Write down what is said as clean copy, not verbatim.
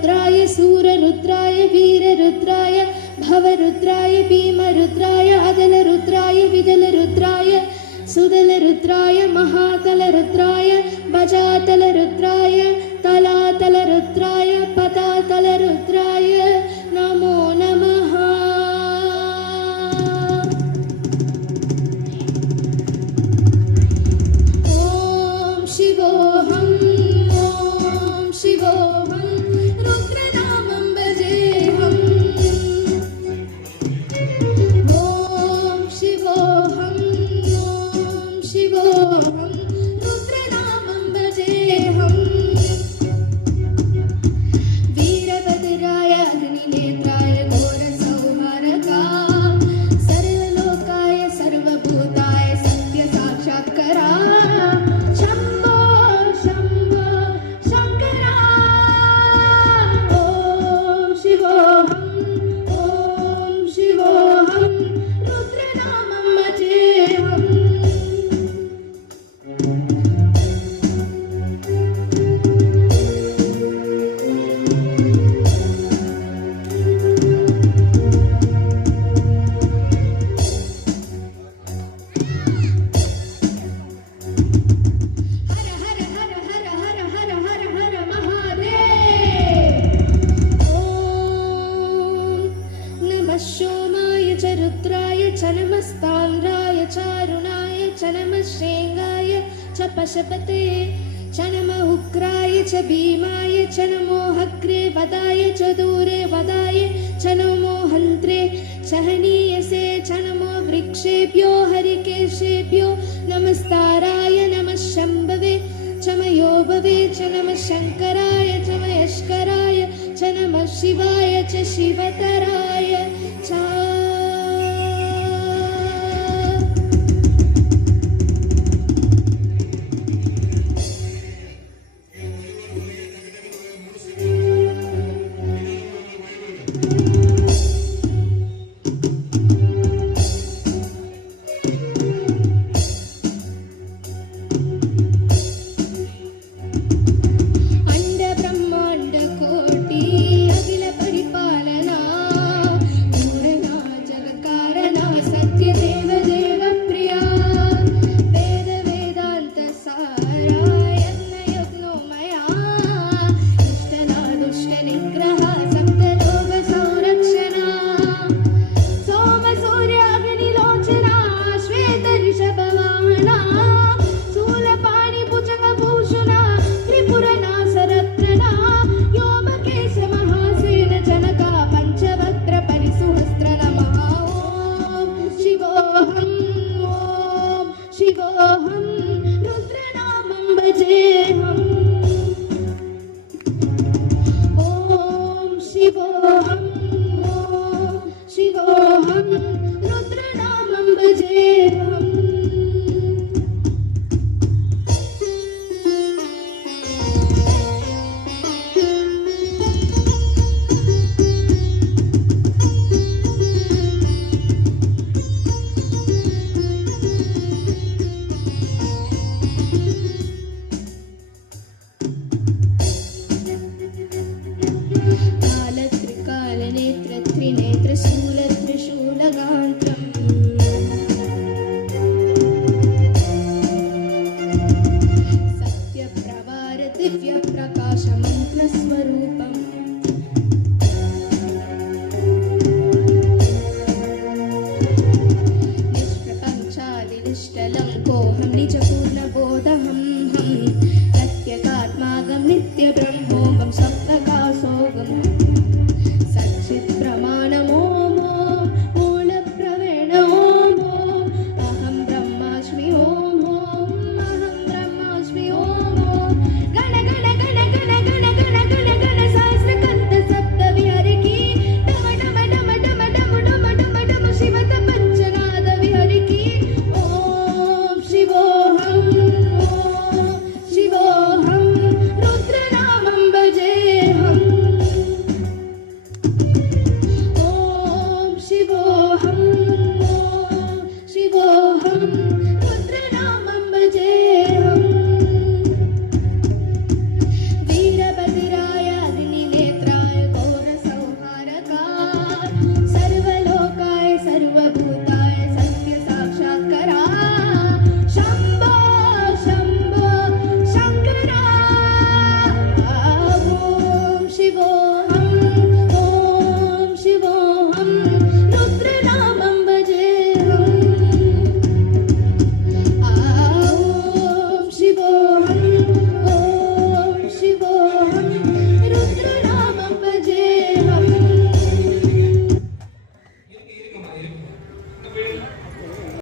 रुद्राय सूररुद्राय वीररुद्राय भवरुद्राय भीमरुद्राय अदलरुद्राय विदलरुद्राय सुदलरुद्राय महातलरुद्राय भजातलरुद्राय तलातलरुद्राय पतातलरुद्राय नमो नमः। ॐ शिवोऽहं ॐ शिवोऽहं रुद्रनामं भजेऽहम्। ॐ शिवोऽहं ॐ शिवोऽहं रुद्रनामं भजेऽहम्। वीरभद्राय अग्निनेत्राय घोरसंहारका सर्वलोकाय सर्वभूताय सत्यसाक्षात्करा शम्भो शम्भो शङ्करा। ॐ शिवोऽहं रुद्रनामं भजेऽहम्। सोमाय च रुद्राय च नमस्ताम्राय चारुणाय च नमः श्रेङ्गाय च पशुपते च नमः उग्राय च भीमाय च नमो हग्रे वदाय च दूरे वदाय च नमो हन्त्रे च हनीयसे च नमो वृक्षेभ्यो हरिकेशेभ्यो नमस्ताराय नमः शम्भवे च मयोभवे च नमः शङ्कराय च महेश्वराय च नमः शिवाय च शिवतराय च। शिवोऽहं